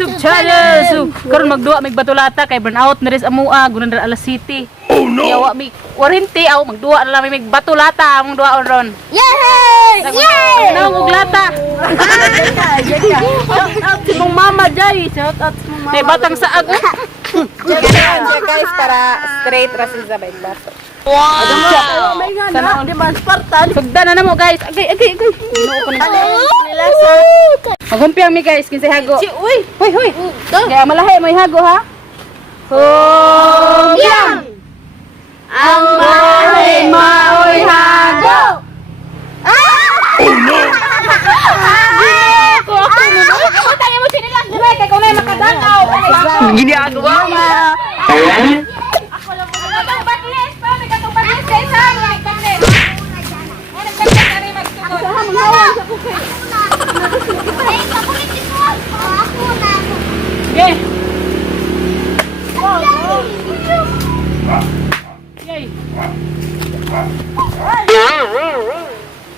YouTube channel. So, karon magduwa mig batulata kay burnout na res amua gunan ra alas city. Oh no. Yawa mi warranty aw magduwa na lang mig batulata among duwa ron. Yay! Yay! Ano og lata? Shout out si mong mama Jay. Shout out si mong mama. Kay batang saag. Guys, para straight ra sa bay bato. Oh my God. Sana di man Spartan. Sugdan na namo guys. Agay. Inuo ko na. Nilasa. Magumpiang mi guys kinsay hago. Uy. Hoy. Kaya malahi mo hago ha. Humyang! Ang mahay maoy hago! Oh no. Ako tayo mo sinilas dire kay kunay makadakaw. Ginagawa mo. Ako lang mo lang bagles pa may katong bagles kay sa bagles. Ano bagles ari magtugod. Okay. Yay.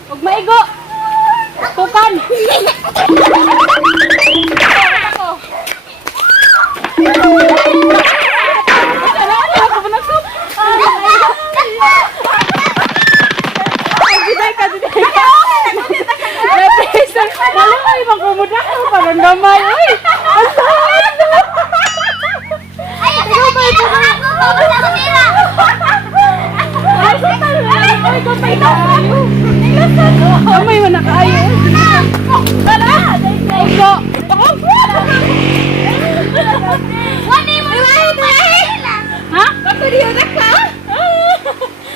Huwag maigo. Tukan. Malay magkumuda ko parang damay. Kamay mo nakaayo. Tara! Ogo! Ha? Kapuriyo na ka?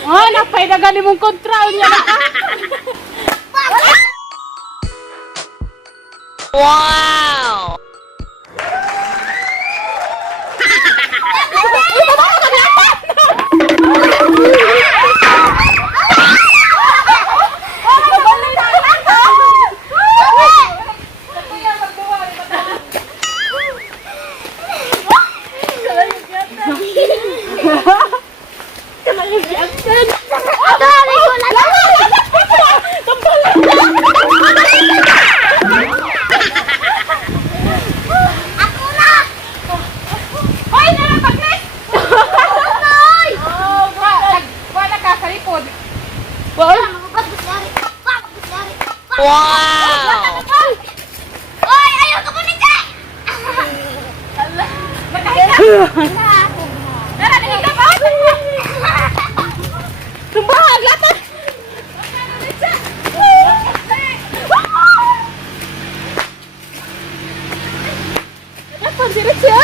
Oh, napaidagan mong kontra niya na ka. Wow! Wow! Oy, ayaw ko ni Jay! Tara, dali ka pa! Tumbahag, lahat! Napang sirit siya!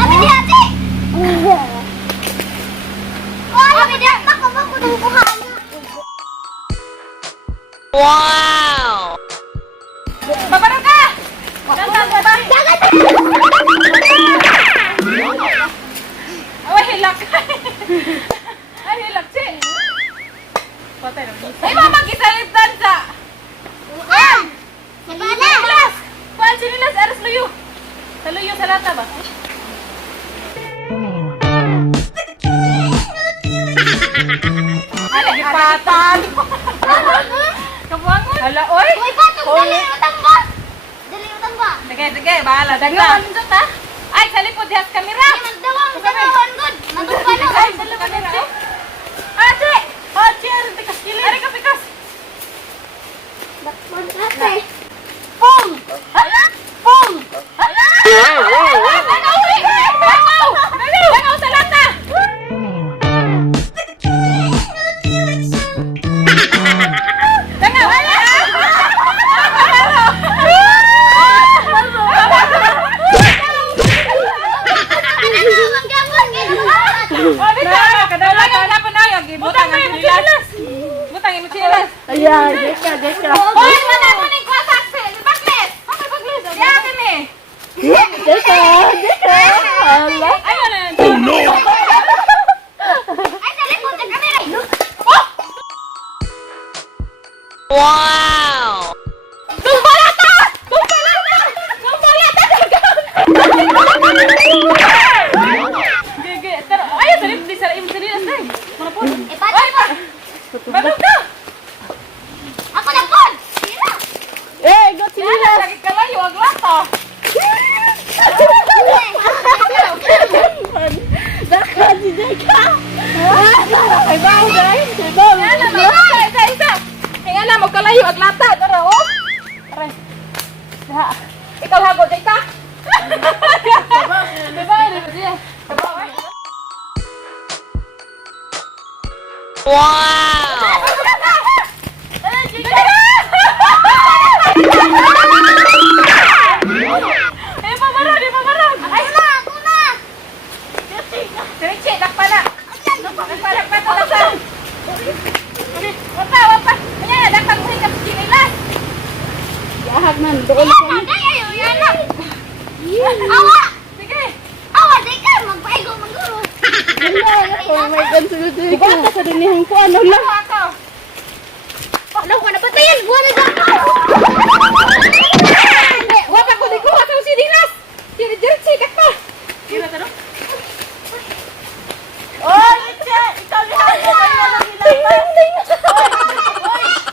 Tapi dia Jay! Oh, tapi dia bako ng buhaya. Wow! Babarang ka! Jangan! Away, hilak! Ay, hilak, Chi! Patay na. Ay, mama, kisalit dansa! Sinilas! Kuhaan sinilas, aras luyo! Sa luyo, sa lata ba? Ay, lagi patan! Kabuangon! Hala, oy! Uy, patong daliutan ba? Daliutan ba? Sige, bahala. Dangan! Ha? Ay, sa likod, dihas kamera! Magdawang sa bawon good. Matungpa na. Ay, sa likod, Chi! Ate! Ate, arin, tikas kilid! Arin ka, pikas! Bakman ate. Pum! Pum! Langaw sa lata! Langaw! Ayan, Jeka. Hoy, mana mo ning kwasakse? Bakles! Hoy, bakles! Diya kami! Jeka. Hala. Ayun na! Oh no! Ay, dali po sa kamera. Wow! Tumbalata! Gege, ayun, sa rin, di sa rin, sa rin, Eh, mamarag, eh, mamarag. Ay, Ako na! Diretsi, dakpa na. Dakpa to, dakpa. Wapa. Ayan, dakpa ko hingap sa chinilas. Ahag man, doon Ay, ayaw, yan na! Awa! Sige. Awa, di ka! Magpaigo, maguro! Oh my God, sunod-sunod ka. Buwan sa dinihang ko, ano lang. Ako. Ano ko napatayan? Buwan na dyan! Wapa ko, di ko. Wapa ko si Dinas. Diretsi, dakpa. Kira to, no? Oy, Itche! Ikaw lihat ko!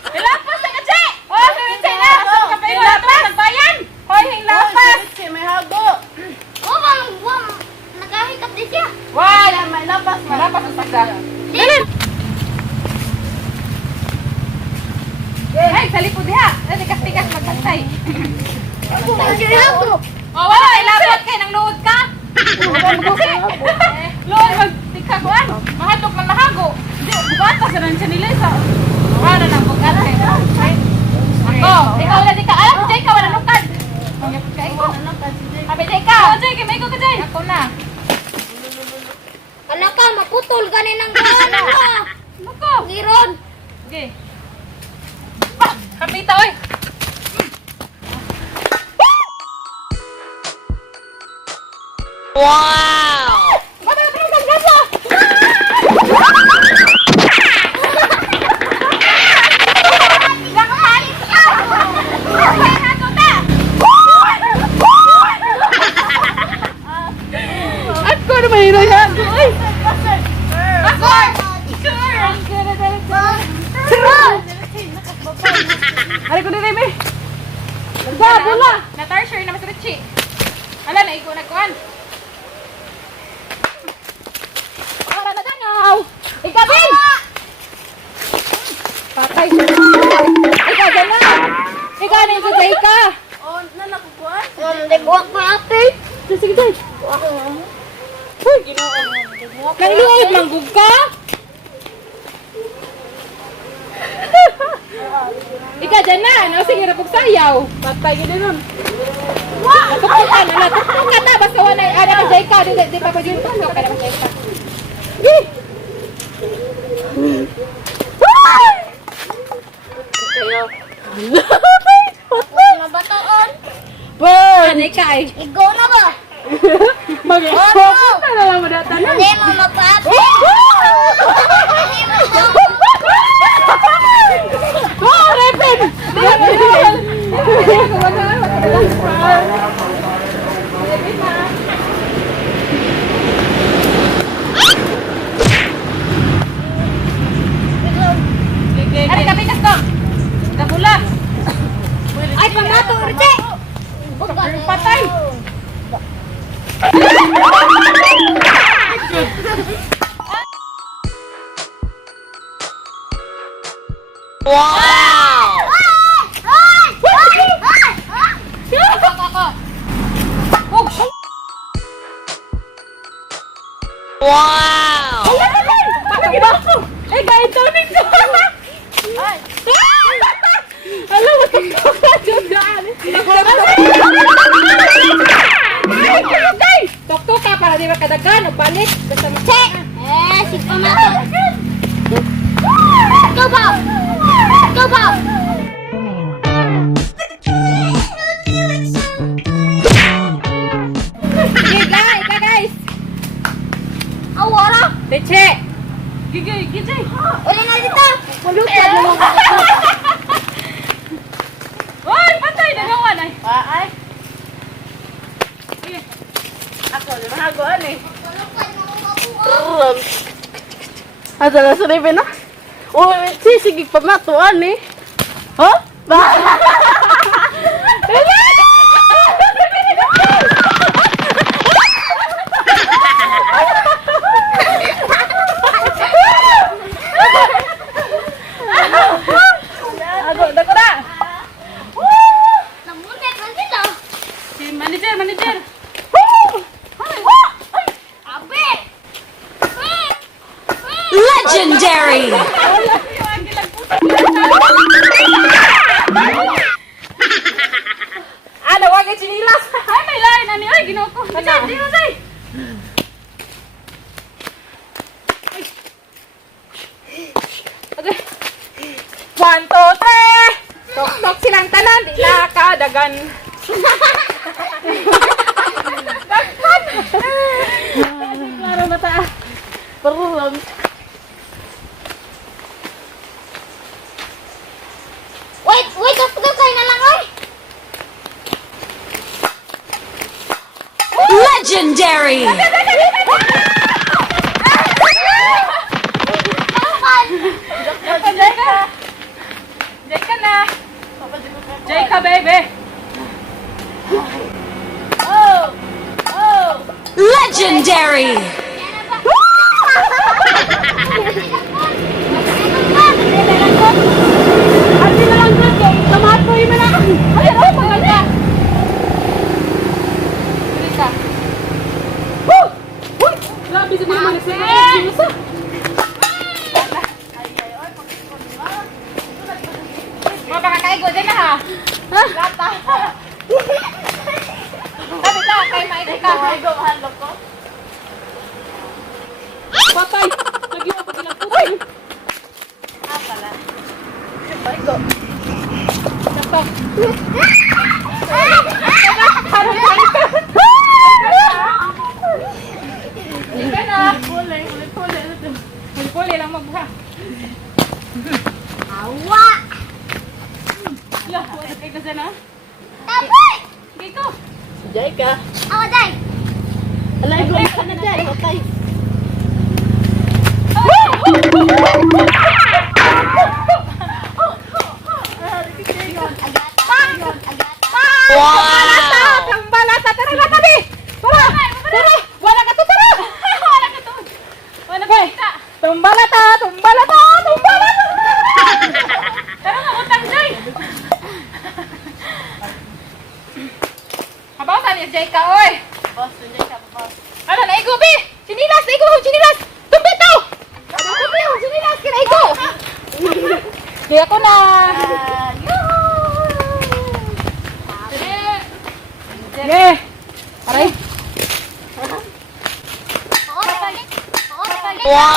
Hilapas na kasi! Oh, diretsi na! Kapay mo na nagbayan! Hoy, hilapas! Itche, may hago! Oh, buwan! Nagahikap din siya! Wala, may lapas. Malapas ang saga. Dili! Ay, salipo diha. Tikas-tikas magkantay. Hago! Oh, wala, ilabot kay nang luod ka. Luod magtikakuan. Mahatok man mahago. Di, bugata sa nan siya nila sa. Wala na bugata eh. Ako, ikaw na di ka. Alam, Jay, ka wala nukad. Mangapit ka ikaw. Sabi, Jay ka. Oh, Jay, may ko ka, Jay. Ako na. Ala ka, maputol ganin ang gawan ka! Nuko. Giron! Okay. Ah, kapita, oy. Wow! Ako na mahiro yan. Ay! Ari ko din, Remy. Nagdabo na. Na-tertiary na Mr. Richie. Hala, naigo na kuhan. Para na dangaw. Ikaw din! Patay. Ikaw dyan na. Ikaw na yung sasay ka. Oh, nanakukuan? Nagbuwak ko ate! Sige, day. Uy, nang luod, manggug ka. Ikaw dyan na. Ano, sige na pagsayaw. Patay ka din nun. Natutukan, natutukan ka ta. Basta wala, ano na jay ka. Di pa pag-iutan ka. Kaya na jay ka. Nabatoon! Burn! Ano ka ay? Ikaw na ba? Mag-export na lang mo data na. Hindi mo magpapi! Hindi mo Oh, Repin! Ari, kapikas to. Gabula. Ay, pamato, Urte! Patay. Wow! Wow! Eh, kahit tunig sa... Alam mo, tuktok ka dyan dyan. Tuktok ka para di makadagan o balik. Basta Che! Si pamato! Ikaw ba? Ikaw ba? Ika guys. Awara! Teche. Gigay, gigay. Uli na dito! Pulutan mo lang. Oy, patay na gawan ay. Ay! Ako, di ba hagoan eh? Asa na sa rebe na? Oh, sisigig pamatuan eh. Huh? Ba? Ako, dako na. Namunit man sila! Si manager, manager. Abe! Legendary! Ano, wag yung chinilas. Ay, may lain ani. Ay, ginoo ko. Di mo say. Okay. 1, 2, 3! Tok-tok silang tanan, di nakadagan. Klaro na ta. Parang. Wait, kayo na lang, oy! Legendary! Jay ka na. Jay ka, baby. Legendary! Ate na lang na kay tamatoy mo na. Ay, oh, maganda. Dili ka. Grabe sa mga manis. Mga pakakaigo dyan na ha. Lata. Sabi ka, kay Mike ka. Patay! Lagi ako silang putin. Hindi ka na. Huli lang magbuha. Awa! Ala, wala kayo na dyan ha. Tapos! Sige ko. Jay ka. Awa, day! Alay ko ka na dyan. Patay. Wow! Tambalata! Tara na tabi! Tara! Tara! Wala ka to, tara! Wala ka to. Wala ka kita. Tumbalata! Tumbalata! Tumbalata! Tara nga, utang Jay. Habaw ka niya Jay ka, oy. Ano, naigo, be? Sinilas, naigo, sinilas. Tumbito! Tumbito, sinilas, kinaigo. Di ako na. Yeah! Aray! Wow!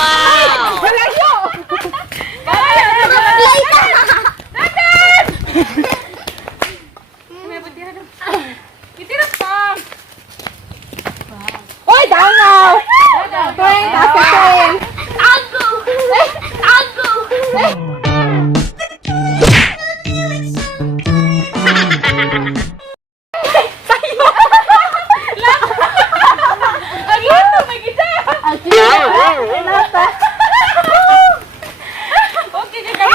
Malayo! Kaya, Play ka! may buntihan doon. Itiras pa. Oy, dangaw! Tuwing, taas ka tuwing! Tago! Tago! Ang lato, may gita. Okay, Jay ka.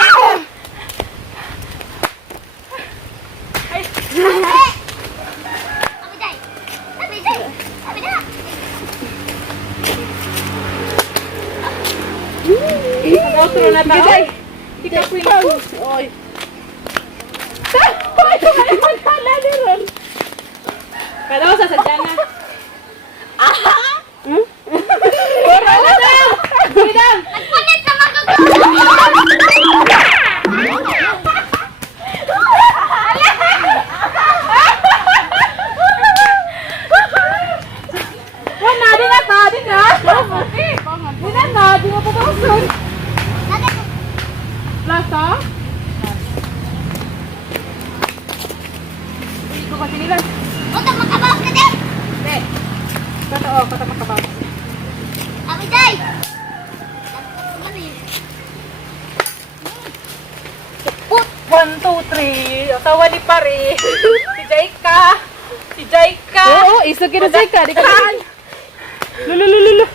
Sabi, day! Sabi, day! Sabi na! Outro na ta. Jay! Ikaw queen ko. Oy. Hoy, kumalimon pala ni Ron. Kada sa sadya na. Puro na daw! Bidang! Nagpunit na magagawa! Wala, di na ta, di na. Di na, di mo papasun. Lasa? Hindi ko kasi nila. Utang makabawas ka, day! Totoo, kata makabaw. Sabi, day! 1, 2, 3. Asawa ni Pari. Si Jaika. Si Jaika. Oo, isugin na Jaika. Di ka saan. Lululululu.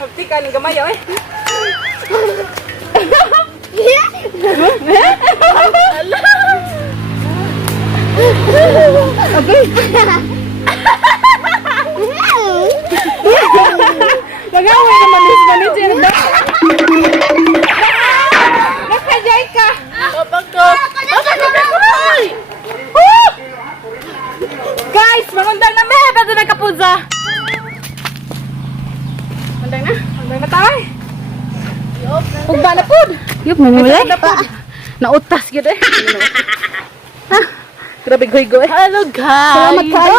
Pagti ka ng gamay, eh. Nagawin naman ni manager. Nakajay ka. Guys, mangundang na may. Bago nagkapuza. matay. Ugba na pud. Yup, nangyay. Nautas gid eh. Grabe goy-goy. Hello guys. Salamat kayo.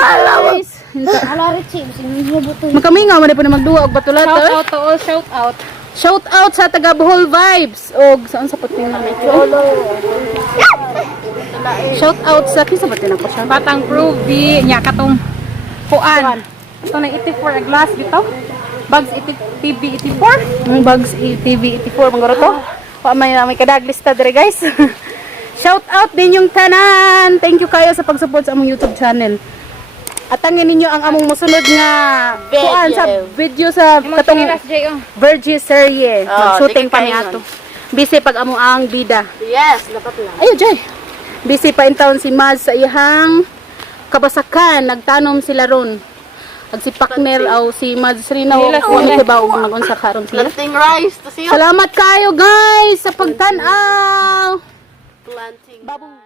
Ala, Richie. Sinigyo buto. Makamingaw man po na magduwa og batulat. Shout out to all, shout out. Shout out sa taga Bohol Vibes og saan sa puting na Shout out sa kinsa ba tinang siya? Batang Groovy nya katong puan. Ito na 84 a glass bitaw. Bags TV 84. Ang bags TV 84 mangoro to. Wa may kadaglista dire guys. Shout out din yung tanan. Thank you kayo sa pag-support sa among YouTube channel. Atangin ninyo ang among mosunod nga kuan sa video sa katong Virgin Serie. Mag-shooting pa ni ato. Busy pag amo ang bida. Yes, dapat lang. Ayo Jay. Busy pa in town si Maz sa iyang kabasakan. Nagtanom sila ron. Ag si Pakner aw si Maz Rino. Wala ba og nagunsa karon sila. Planting rice. To see Salamat kayo guys sa pagtan-aw. planting. Babong